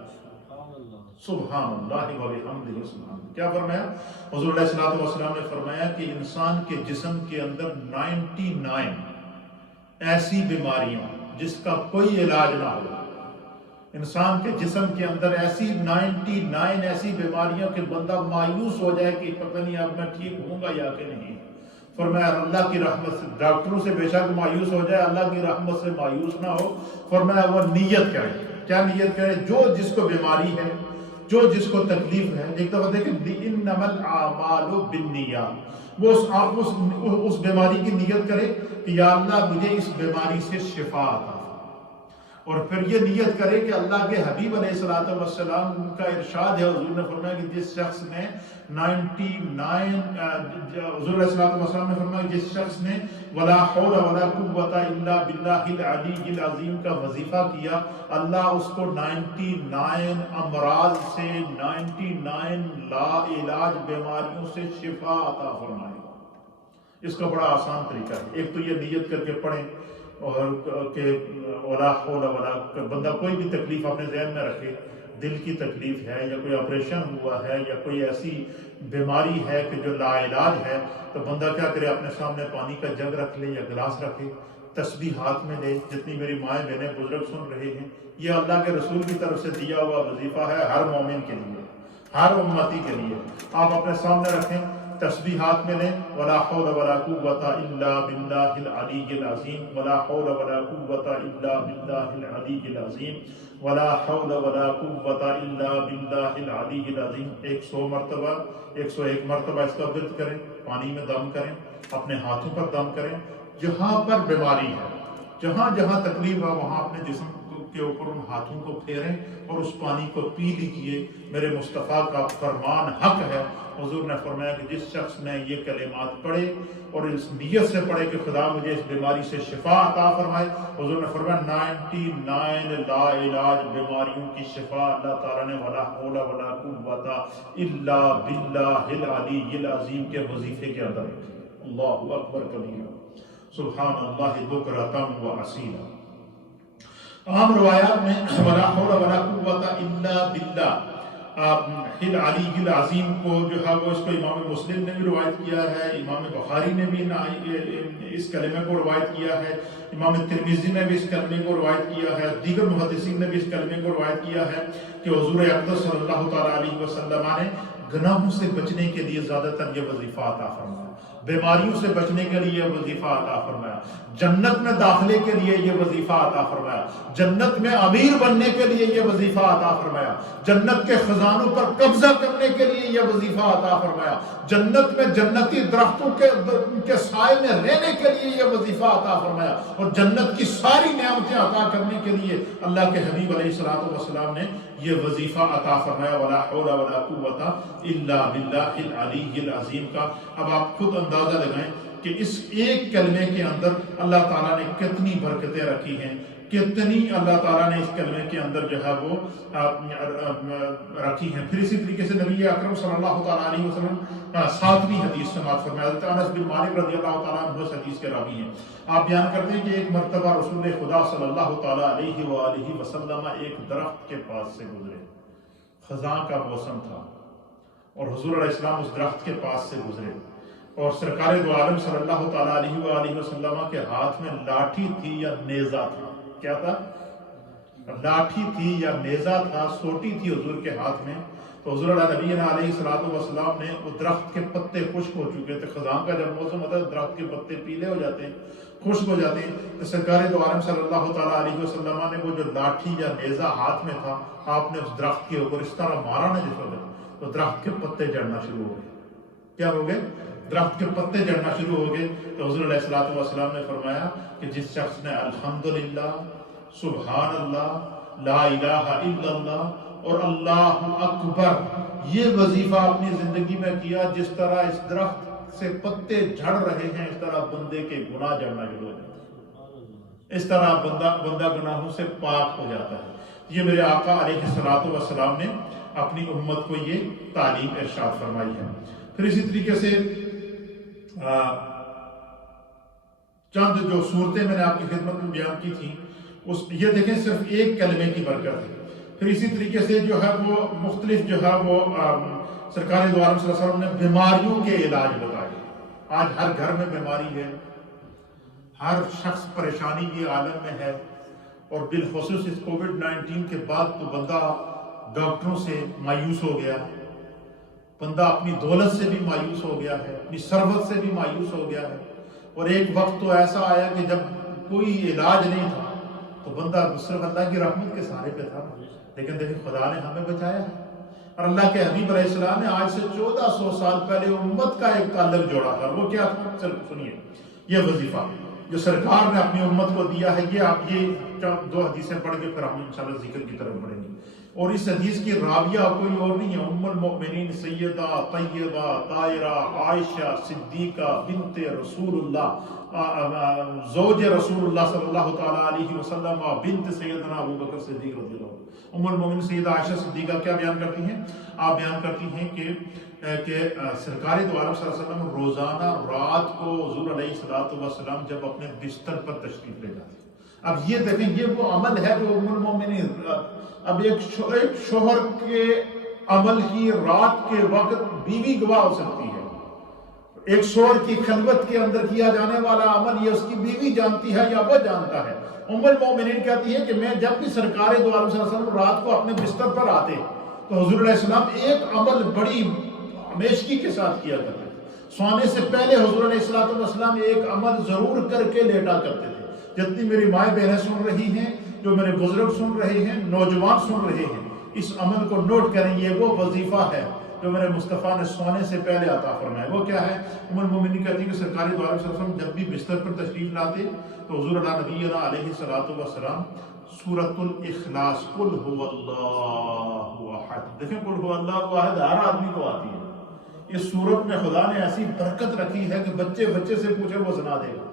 سبحان اللہ و بحمدہ سبحان اللہ۔ کیا فرمایا؟ حضور علیہ الصلوۃ والسلام نے فرمایا کہ انسان کے جسم کے اندر 99 ایسی بیماریاں جس کا کوئی علاج نہ ہو، انسان کے جسم کے اندر ایسی 99 ایسی بیماریاں کہ بندہ مایوس ہو جائے کہ پتہ نہیں اب میں ٹھیک ہوں گا یا کہ نہیں۔ فرمایا اللہ کی رحمت سے، ڈاکٹروں سے بے شک مایوس ہو جائے، اللہ کی رحمت سے مایوس نہ ہو۔ فرمایا وہ نیت کرے، کیا نیت کرے؟ جو جس کو بیماری ہے، جو جس کو تکلیف ہے، ایک دفعہ دیکھیں انما الاعمال بالنیات، وہ اس بیماری کی نیت کرے کہ یا اللہ مجھے اس بیماری سے شفا عطا، اور پھر یہ نیت کرے کہ اللہ کے حبیب علیہ الصلوۃ والسلام کا ارشاد ہے، حضور نے فرمایا کہ جس شخص نے 99 حضور علیہ الصلوۃ والسلام نے فرمایا جس شخص نے ولا حول ولا قوت الا باللہ العلی العظیم کا وظیفہ کیا، اللہ اس کو 99 امراض سے 99 لا علاج بیماریوں سے شفا عطا فرمائے گا۔ اس کا بڑا آسان طریقہ ہے، ایک تو یہ نیت کر کے پڑھیں، اور کہ ولا حول ولا، بندہ کوئی بھی تکلیف اپنے ذہن میں رکھے، دل کی تکلیف ہے یا کوئی آپریشن ہوا ہے یا کوئی ایسی بیماری ہے کہ جو لا علاج ہے، تو بندہ کیا کرے؟ اپنے سامنے پانی کا جگ رکھ لے یا گلاس رکھے، تسبیح ہاتھ میں لے۔ جتنی میری مائیں بہنیں بزرگ سن رہے ہیں، یہ اللہ کے رسول کی طرف سے دیا ہوا وظیفہ ہے ہر مومن کے لیے، ہر امتی کے لیے۔ آپ اپنے سامنے رکھیں، تسبیح ہاتھ میں لیں، ولا حول ولا قوت الا باللہ العلی العظیم، ولا حول ولا قوت الا باللہ العلی العظیم، ولا حول ولا قوت الا باللہ العلی العظیم 100 مرتبہ 101 مرتبہ اس کا ورد کریں، پانی میں دم کریں، اپنے ہاتھوں پر دم کریں، جہاں پر بیماری ہے، جہاں جہاں تکلیف ہے وہاں اپنے جسم کے اوپر ان ہاتھوں کو پھیریں اور اس پانی کو پی لیجئے۔ میرے مصطفیٰ کا فرمان حق ہے، حضور نے فرمایا کہ جس شخص نے یہ کلمات پڑھے اور اس نیت سے پڑھے کہ خدا مجھے اس بیماری سے شفا عطا فرمائے، حضور نے فرمایا 99 لا علاج بیماریوں کی شفا اللہ تعالیٰ نے ولا حول ولا قوت الا باللہ العلی العظیم کے وظیفے کے اندر رکھی۔ اللہ اکبر کبیرہ، سبحان اللہ بکرۃ و اصیلا۔ عام روایات میں ولا حول ولا قوت الا باللہ العلی العظیم کو جو ہے وہ اس کو امام مسلم نے بھی روایت کیا ہے، امام بخاری نے بھی اس کلمے کو روایت کیا ہے، امام ترمذی نے بھی اس کلمے کو روایت کیا ہے، دیگر محدثین نے بھی اس کلمے کو روایت کیا ہے کہ حضور اقدس صلی اللہ تعالیٰ علیہ وسلم نے گناہوں سے بچنے کے لیے زیادہ تر یہ وظیفہ عطا فرمایا، بیماریوں سے بچنے کے لیے یہ وظیفہ عطا فرمایا، جنت میں داخلے کے لیے یہ وظیفہ عطا فرمایا، جنت میں امیر بننے کے لیے یہ وظیفہ عطا فرمایا، جنت کے خزانوں پر قبضہ کرنے کے لیے یہ وظیفہ عطا فرمایا، جنت میں جنتی درختوں کے سائے میں رہنے کے لیے یہ وظیفہ عطا فرمایا، اور جنت کی ساری نعمتیں عطا کرنے کے لیے اللہ کے حبیب علیہ الصلوۃ والسلام نے یہ وظیفہ عطا فرمایا ولا حول ولا قوت الا باللہ العلی العظیم کا۔ اب آپ خود اندازہ لگائیں کہ اس ایک کلمے کے اندر اللہ تعالیٰ نے کتنی برکتیں رکھی ہیں، کتنی اللہ تعالیٰ نے اس کلمے کے اندر جو ہے وہ رکھی ہیں۔ پھر اسی طریقے سے نبی اکرم صلی اللہ تعالیٰ علیہ وسلم 7ویں حدیث سماعت فرمایا، حضرت انس بن مالک رضی اللہ تعالیٰ عنہ اس حدیث کے راوی ہیں۔ آپ بیان کرتے ہیں کہ ایک مرتبہ رسول خدا صلی اللہ تعالیٰ علیہ وآلہ وسلم ایک درخت کے پاس سے گزرے، خزاں کا موسم تھا اور حضور علیہ السلام اس درخت کے پاس سے گزرے، اور سرکار دو عالم صلی اللہ تعالیٰ علیہ وآلہ وسلم کے ہاتھ میں لاٹھی تھی یا نیزہ تھا، کیا تھا؟ لاٹھی تھی یا نیزہ تھا، سوٹی تھی حضور کے ہاتھ میں۔ تو حضور نبینا علیہ الصلوۃ والسلام نے، وہ درخت کے پتے خشک ہو چکے تھے، خزاں کا جب موسم ہوتا ہے درخت کے پتے پیلے ہو جاتے ہیں، خشک ہو جاتے ہیں، تو سرکار دو عالم صلی اللہ تعالیٰ علیہ وسلم نے وہ جو لاٹھی یا نیزہ ہاتھ میں تھا، آپ نے اس درخت کے اوپر اس طرح مارا نا جس وقت، تو درخت کے پتے جڑنا شروع ہو گئے۔ کیا ہو گئے؟ درخت کے پتے جڑنا شروع ہو گئے۔ تو حضور علیہ الصلوۃ والسلام نے فرمایا کہ جس شخص نے الحمدللہ، سبحان اللہ، لا الہ الا اللہ اور اللہ اکبر یہ وظیفہ اپنی زندگی میں کیا، جس طرح اس درخت سے پتے جھڑ رہے ہیں اس طرح بندے کے گناہ جھڑنا شروع ہو جاتے ہیں، اس طرح بندہ گناہوں سے پاک ہو جاتا ہے۔ یہ میرے آقا علیہ الصلوۃ والسلام نے اپنی امت کو یہ تعلیم ارشاد فرمائی ہے۔ پھر اسی طریقے سے چند جو صورتیں میں نے آپ کی خدمت میں بیان کی تھیں، یہ دیکھیں صرف ایک کلمے کی برکت ہے۔ پھر اسی طریقے سے جو ہے وہ مختلف جو ہے وہ سرکار دو عالم صلی اللہ علیہ وسلم نے بیماریوں کے علاج بتائے۔ آج ہر گھر میں بیماری ہے، ہر شخص پریشانی کے عالم میں ہے، اور بالخصوص اس کووڈ-19 کے بعد تو بندہ ڈاکٹروں سے مایوس ہو گیا، بندہ اپنی دولت سے بھی مایوس ہو گیا ہے، اپنی ثروت سے بھی مایوس ہو گیا ہے، اور ایک وقت تو ایسا آیا کہ جب کوئی علاج نہیں تھا تو بندہ صرف اللہ کی رحمت کے سہارے پہ تھا، لیکن دیکھیں خدا نے ہمیں بچایا ہے، اور اللہ کے حبیب علیہ السلام نے آج سے 1400 سال پہلے امت کا ایک تعلق جوڑا تھا۔ وہ کیا تھا؟ چلو سنیے، یہ وظیفہ جو سرکار نے اپنی امت کو دیا ہے، یہ آپ یہ 2 حدیثیں پڑھ کے پھر ہم انشاءاللہ ذکر کی طرف بڑھیں گے۔ اور اس حدیث کی راویہ کوئی اور نہیں ہے، ام المؤمنین سیدہ طیبہ طاہرہ عائشہ صدیقہ بنت رسول اللہ، زوج رسول اللہ صلی اللہ تعالیٰ علیہ وسلم، بنت سیدنا ابو بکر صدیق رضی اللہ عنہ۔ ام المؤمنین سیدہ عائشہ صدیقہ کیا بیان کرتی ہیں؟ آپ بیان کرتی ہیں کہ سرکار دو عالم صلی اللہ علیہ وسلم روزانہ رات کو حضور علیہ الصلوۃ والسلام جب اپنے بستر پر تشریف لے جاتے، اب یہ دیکھیں یہ وہ عمل ہے جو ام المؤمنین، اب ایک شوہر کے عمل کی رات کے وقت بیوی گواہ ہو سکتی ہے، ایک شوہر کی خلوت کے اندر کیا جانے والا عمل یہ اس کی بیوی جانتی ہے یا وہ جانتا ہے۔ ام المؤمنین کہتی ہے کہ میں جب بھی سرکار دو عالم صلی اللہ علیہ وسلم رات کو اپنے بستر پر آتے تو حضور علیہ السلام ایک عمل بڑی ہمیشگی کے ساتھ کیا کرتے تھے، سونے سے پہلے حضور علیہ السلام ایک عمل ضرور کر کے لیٹا کرتے تھے. جتنی میری مائیں بہنیں سن رہی ہیں، جو میرے بزرگ سن رہے ہیں، نوجوان سن رہے ہیں، اس عمل کو نوٹ کریں. یہ وہ وظیفہ ہے جو میرے مصطفیٰ نے سونے سے پہلے عطا فرمایا. وہ کیا ہے؟ ام المومنین کہتی ہیں کہ سرکار دو عالم صلی اللہ علیہ وسلم جب بھی بستر پر تشریف لاتے تو حضور اللہ نبینا علیہ السلام سورۃ الاخلاص قل هو اللہ احد. دیکھیں قل هو اللہ احد ہر آدمی کو آتی ہے. اس سورت میں خدا نے ایسی برکت رکھی ہے کہ بچے سے پوچھے وہ سنا دے گا.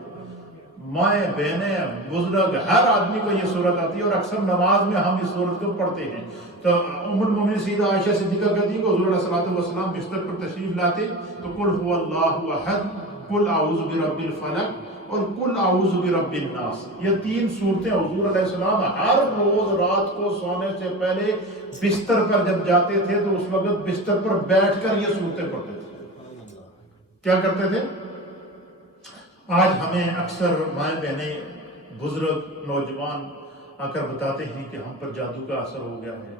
مائیں بہنیں بزرگ ہر آدمی کو یہ سورت آتی ہے، اور اکثر نماز میں ہم اس سورت کو پڑھتے ہیں. تو ام المومنین سیدہ عائشہ صدیقہ کہتی ہے کہ حضور علیہ السلام بستر پر تشریف لاتے تو قل هو اللہ احد، قل اعوذ برب الفلق اور قل اعوذ برب الناس، یہ 3 صورتیں حضور علیہ السلام ہر روز رات کو سونے سے پہلے بستر پر جب جاتے تھے تو اس وقت بستر پر بیٹھ کر یہ صورتیں پڑھتے تھے. کیا کرتے تھے؟ آج ہمیں اکثر مائیں بہنیں بزرگ نوجوان آ کر بتاتے ہیں کہ ہم پر جادو کا اثر ہو گیا ہے،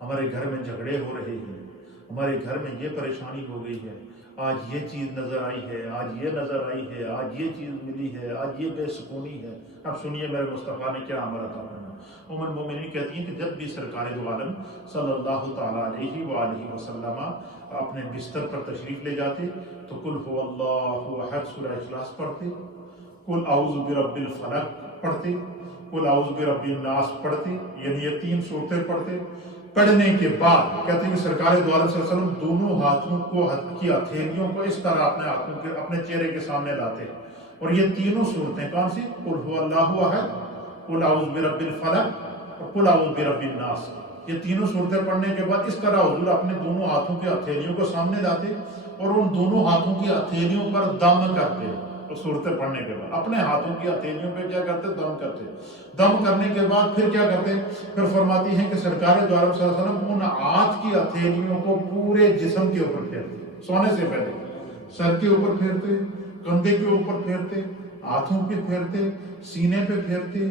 ہمارے گھر میں جھگڑے ہو رہے ہیں، ہمارے گھر میں یہ پریشانی ہو گئی ہے، آج یہ چیز نظر آئی ہے، آج یہ نظر آئی ہے، آج یہ چیز ملی ہے، آج یہ بے سکونی ہے. اب سنیے میرے مصطفیٰ نے کیا عمل عطا فرمایا. ام المومنین کہتی ہیں کہ جب بھی سرکار دو عالم صلی اللہ تعالیٰ علیہ وآلہ وسلم اپنے بستر پر تشریف لے جاتے تو قل هو اللہ احد سورہ اخلاص پڑھتے، قل اعوذ برب الفلق پڑھتے، قل اعوذ برب الناس پڑھتے، یعنی یہ 3 صورتیں پڑھتے. پڑھنے کے بعد کہتے ہیں کہ سرکار دو عالم صلی اللہ علیہ وسلم دونوں ہاتھوں کی ہتھیلیوں کو اس طرح اپنے چہرے کے سامنے لاتے، اور یہ تینوں صورتیں کون سی؟ قل هو اللہ احد، قل اعوذ برب الفلق اور قل اعوذ برب الناس. یہ تینوں صورتیں پڑھنے کے بعد اس طرح حضور اپنے دونوں ہاتھوں کی ہتھیلیوں کو سامنے لاتے اور ان دونوں ہاتھوں کی ہتھیلیوں پر دم کرتے. صورتیں پڑھنے کے بعد اپنے ہاتھوں کی ہتھیلیوں پہ کیا کرتے؟ دم کرتے. دم کرنے کے بعد پھر کیا کرتے؟ پھر فرماتی ہیں کہ سرکار دو عالم صلی اللہ علیہ وسلم ان ہاتھ کی ہتھیلیوں کو پورے جسم کے اوپر پھیرتے. سونے سے پہلے سر کے اوپر پھیرتے، کندھے کے اوپر پھیرتے، ہاتھوں پہ پھیرتے، سینے پہ پھیرتے،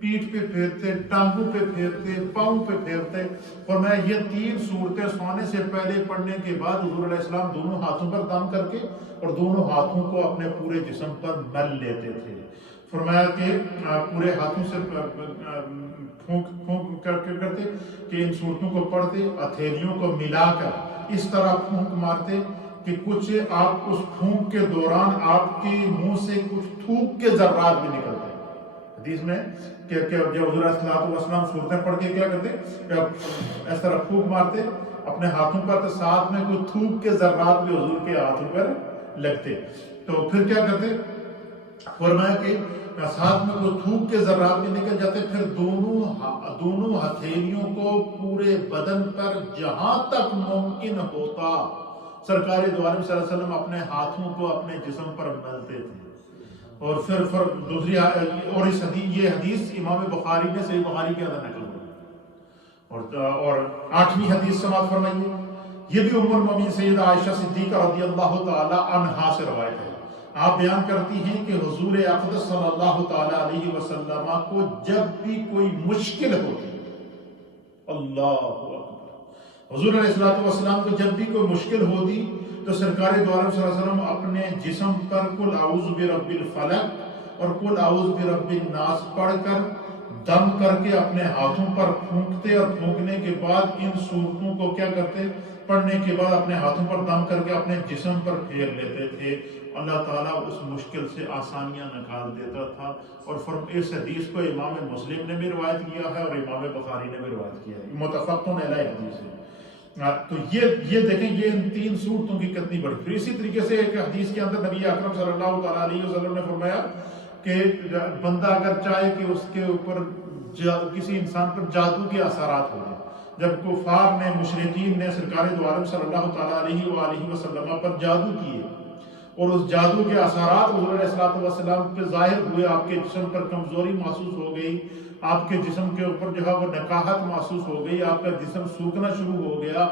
پیٹھ پہ پھیرتے، ٹانگوں پہ پھیرتے، پاؤں پہ پھیرتے. اور میں یہ 3 صورتیں سونے سے پہلے پڑھنے کے بعد حضور علیہ السلام دونوں ہاتھوں پر دم کر کے اور دونوں ہاتھوں کو اپنے پورے جسم پر مل لیتے تھے. فرمایا کہ پورے ہاتھوں سے پھونک کرتے کہ ان صورتوں کو پڑھتے، ہتھیلیوں کو ملا کر اس طرح پھونک مارتے کہ کچھ آپ اس پھونک کے دوران آپ کے منہ سے کچھ تھوک کے ذرات بھی نکلتے. حدیث میں کہ جب حضور علیہ السلام صورتیں پڑھ کے کیا کرتے؟ اس طرح پھونک مارتے اپنے ہاتھوں پر، تو ساتھ میں کچھ تھوک کے ذرات بھی حضور کے ہاتھوں پر لگتے. تو پھر کیا کرتے؟ فرمایا کہ ساتھ میں کچھ تھوک کے ذرات بھی نکل جاتے. پھر دونوں ہتھیلیوں کو پورے بدن پر جہاں تک ممکن ہوتا سرکار دو عالم صلی اللہ علیہ وسلم اپنے ہاتھوں کو اپنے جسم پر ملتے تھے. اور پھر دوسری اور یہ حدیث امام بخاری نے صحیح بخاری کے اندر نقل کی. اور 8ویں حدیث سماعت فرمائیے. یہ بھی ام المومنین سیدہ عائشہ صدیقہ رضی اللہ تعالی عنہا سے روایت ہے. آپ بیان کرتی ہیں کہ حضور اقدس صلی اللہ تعالی علیہ وسلم کو جب بھی کوئی مشکل ہوتی، اللہ اکبر، حضور علیہ السلام کو جب بھی کوئی مشکل ہوتی تو سرکار دو عالم صلی اللہ علیہ وسلم اپنے جسم پر قل اعوذ برب الفلق اور قل اعوذ برب الناس پڑھ کر دم کر کے اپنے ہاتھوں پر پھونکتے، اور پھونکنے کے بعد ان صورتوں کو کیا کرتے؟ پڑھنے کے بعد اپنے ہاتھوں پر دم کر کے اپنے جسم پر پھیر لیتے تھے. اللہ تعالیٰ اس مشکل سے آسانیاں نکال دیتا تھا. اور اس حدیث کو امام مسلم نے بھی روایت کیا ہے اور امام بخاری نے بھی روایت کیا ہے. متفقون علیہ حدیث ہے. تو یہ دیکھیں یہ ان 3 صورتوں کی کتنی بڑی. پھر اسی طریقے سے ایک حدیث کے اندر نبی اکرم صلی اللہ تعالیٰ علیہ وسلم نے فرمایا کہ بندہ اگر چاہے کہ اس کے اوپر کسی انسان پر جادو کے اثرات ہو جائیں. جب کفار نے، مشرکین نے سرکار دو عالم صلی اللہ تعالیٰ علیہ وآلہ وسلم پر جادو کیے اور اس جادو کے اثرات حضور علیہ السلام پہ ظاہر ہوئے، آپ کے جسم پر کمزوری محسوس ہو گئی، آپ کے جسم کے اوپر جو ہے وہ نکاہت محسوس ہو گئی، آپ کا جسم سوکھنا شروع ہو گیا،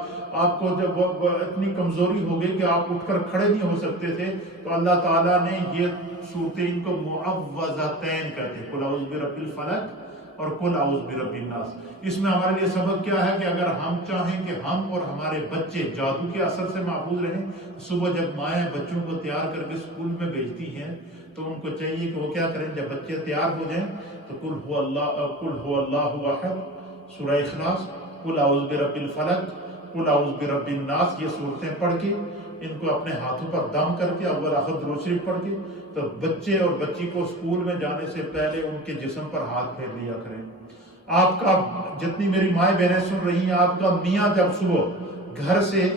آپ کو جب اتنی کمزوری ہو گئی کہ آپ اٹھ کر کھڑے نہیں ہو سکتے تھے، تو اللہ تعالیٰ نے یہ صورتیں ان کو معوذتین کہتے ہیں، قل اعوذ برب الفلق اور قل اعوذ برب الناس۔ اس میں ہمارے لیے سبق کیا ہے کہ اگر ہم چاہیں کہ ہم اور ہمارے بچے جادو کے اثر سے محفوظ رہیں، صبح جب مائیں بچوں کو تیار کر کے اسکول میں بھیجتی ہیں تو ان کو چاہیے کہ وہ کیا کریں، جب بچے تیار ہو جائیں تو قل هو اللہ احد، سورہ اخلاص، قل اعوذ برب الفلق، قل اعوذ برب الناس، یہ صورتیں پڑھ کے ان کو اپنے ہاتھوں پر دم کر کے اول آخر درود شریف پڑھ کے تو بچے اور بچی کو اسکول میں جانے سے پہلے ان کے جسم پر ہاتھ پھیر لیا کریں۔ آپ کا جتنی میری مائیں بہنیں سن رہی ہیں، آپ کا میاں جب صبح گھر سے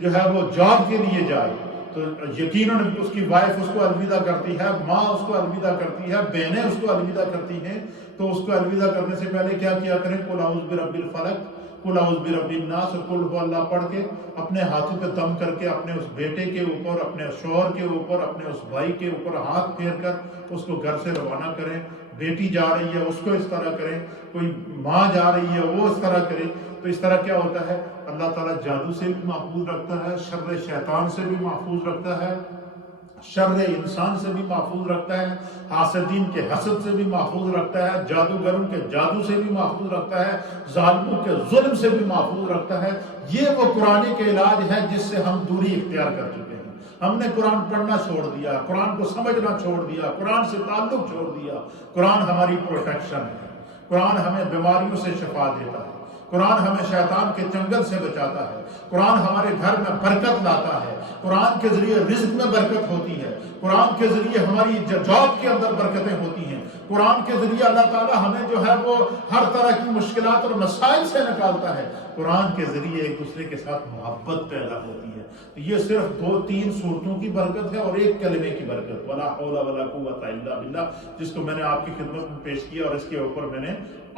جو ہے وہ جاب کے لیے جائے تو یقیناً اس کی وائف اس کو الوداع کرتی ہے، ماں اس کو الوداع کرتی ہے، بہنیں اس کو الوداع کرتی ہیں، تو اس کو الوداع کرنے سے پہلے کیا کیا کریں، قل اعوذ برب الفلق، قل اعوذ برب الناس اور قل هو اللہ پڑھ کے اپنے ہاتھوں پہ دم کر کے اپنے اس بیٹے کے اوپر، اپنے شوہر کے اوپر، اپنے اس بھائی کے اوپر ہاتھ پھیر کر اس کو گھر سے روانہ کریں۔ بیٹی جا رہی ہے اس کو اس طرح کریں، کوئی ماں جا رہی ہے وہ اس طرح کرے، تو اس طرح کیا ہوتا ہے، اللہ تعالیٰ جادو سے بھی محفوظ رکھتا ہے، شر شیطان سے بھی محفوظ رکھتا ہے، شر انسان سے بھی محفوظ رکھتا ہے، حاسدین کے حسد سے بھی محفوظ رکھتا ہے، جادوگروں کے جادو سے بھی محفوظ رکھتا ہے، ظالموں کے ظلم سے بھی محفوظ رکھتا ہے۔ یہ وہ قرآن کے علاج ہے جس سے ہم دوری اختیار کر چکے ہیں۔ ہم نے قرآن پڑھنا چھوڑ دیا، قرآن کو سمجھنا چھوڑ دیا، قرآن سے تعلق چھوڑ دیا۔ قرآن ہماری پروٹیکشن ہے، قرآن ہمیں بیماریوں سے شفا دیتا ہے، قرآن ہمیں شیطان کے چنگل سے بچاتا ہے، قرآن ہمارے گھر میں برکت لاتا ہے، قرآن کے ذریعے رزق میں برکت ہوتی ہے، قرآن کے ذریعے ہماری جاب کے اندر برکتیں ہوتی ہیں، قرآن کے ذریعے اللہ تعالیٰ ہمیں جو ہے وہ ہر طرح کی مشکلات اور مسائل سے نکالتا ہے، قرآن کے ذریعے ایک دوسرے کے ساتھ محبت پیدا ہوتی ہے۔ تو یہ صرف 2-3 صورتوں کی برکت ہے اور ایک کلمے کی برکت، ولا حول ولا قوت الا باللہ، جس کو میں نے آپ کی خدمت میں پیش کیا، اور اس کے اوپر میں نے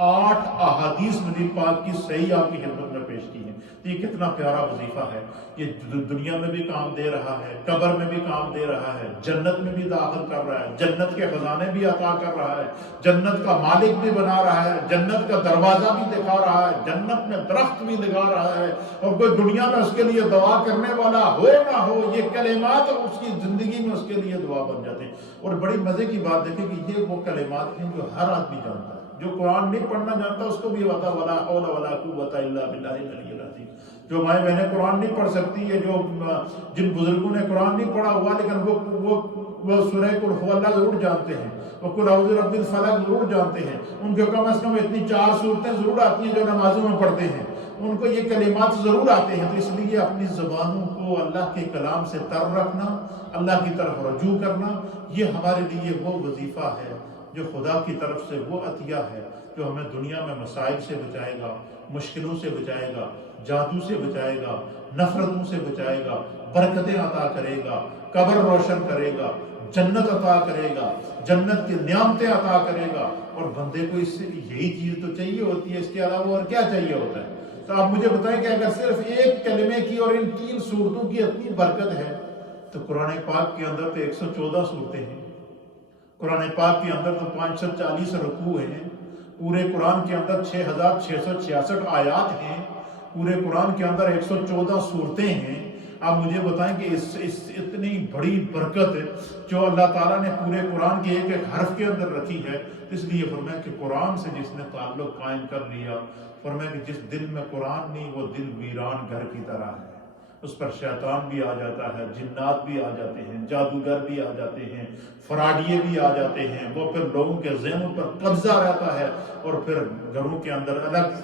8 احادیث نبی پاک کی صحیح آپ کی خدمت میں پیش کی ہیں۔ تو یہ کتنا پیارا وظیفہ ہے، یہ دنیا میں بھی کام دے رہا ہے، قبر میں بھی کام دے رہا ہے، جنت میں بھی داخل کر رہا ہے، جنت کے خزانے بھی عطا کر رہا ہے، جنت کا مالک بھی بنا رہا ہے، جنت کا دروازہ بھی دکھا رہا ہے، جنت میں درخت بھی لگا رہا ہے، اور کوئی دنیا میں اس کے لیے دعا کرنے والا ہو نہ ہو، یہ کلمات اس کی زندگی میں اس کے لیے دعا بن جاتے ہیں۔ اور بڑی مزے کی بات دیکھیں کہ یہ وہ کلمات ہیں جو ہر آدمی جانتا ہے، جو قرآن نہیں پڑھنا جانتا اس کو بھی پتا، ولا حول ولا قوت الا باللہ العلی العظیم۔ جو مائیں بہنیں قرآن نہیں پڑھ سکتی ہے، جو جن بزرگوں نے قرآن نہیں پڑھا ہوا لیکن وہ سورہ قل هو اللہ ضرور جانتے ہیں، وہ قل اعوذ برب الفلق ضرور جانتے ہیں، ان کے کم از کم اتنی 4 صورتیں ضرور آتی ہیں جو نمازوں میں پڑھتے ہیں، ان کو یہ کلمات ضرور آتے ہیں۔ تو اس لیے اپنی زبانوں کو اللہ کے کلام سے تر رکھنا، اللہ کی طرف رجوع کرنا، یہ ہمارے لیے وہ وظیفہ ہے جو خدا کی طرف سے وہ عطیہ ہے جو ہمیں دنیا میں مسائل سے بچائے گا، مشکلوں سے بچائے گا، جادو سے بچائے گا، نفرتوں سے بچائے گا، برکتیں عطا کرے گا، قبر روشن کرے گا، جنت عطا کرے گا، جنت کی نعمتیں عطا کرے گا۔ اور بندے کو اس سے یہی چیز تو چاہیے ہوتی ہے، اس کے علاوہ اور کیا چاہیے ہوتا ہے؟ تو آپ مجھے بتائیں کہ اگر صرف ایک کلمے کی اور ان 3 صورتوں کی اتنی برکت ہے تو قرآن پاک کے اندر تو 114 صورتیں ہیں، قرآن پاک کے اندر تو 540 رکوع ہیں، پورے قرآن کے اندر 6666 آیات ہیں، پورے قرآن کے اندر 114 صورتیں ہیں۔ آپ مجھے بتائیں کہ اس اتنی بڑی برکت جو اللہ تعالیٰ نے پورے قرآن کے ایک ایک حرف کے اندر رکھی ہے، اس لیے فرمایا کہ قرآن سے جس نے تعلق قائم کر لیا، فرمایا کہ جس دل میں قرآن نہیں وہ دل ویران گھر کی طرح ہے، اس پر شیطان بھی آ جاتا ہے، جنات بھی آ جاتے ہیں، جادوگر بھی آ جاتے ہیں، فراڈیے بھی آ جاتے ہیں، وہ پھر لوگوں کے ذہنوں پر قبضہ رہتا ہے اور پھر گھروں کے اندر الگ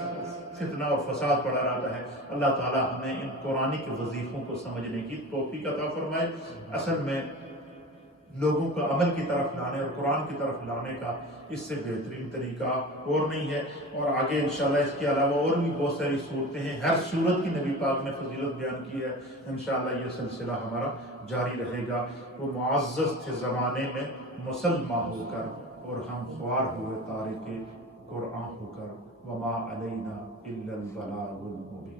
فتنہ اور فساد پڑا رہتا ہے۔ اللہ تعالیٰ ہمیں ان قرآنی کے وظیفوں کو سمجھنے کی توفیق عطا فرمائے۔ اصل میں لوگوں کا عمل کی طرف لانے اور قرآن کی طرف لانے کا اس سے بہترین طریقہ اور نہیں ہے۔ اور آگے انشاءاللہ اس کے علاوہ اور بھی بہت ساری صورتیں ہیں، ہر صورت کی نبی پاک نے فضیلت بیان کی ہے۔ انشاءاللہ یہ سلسلہ ہمارا جاری رہے گا۔ وہ معزز تھے زمانے میں مسلمان ہو کر اور ہم خوار ہوئے تارک قرآن ہو کر، وما علینا الا البلاغ المبین۔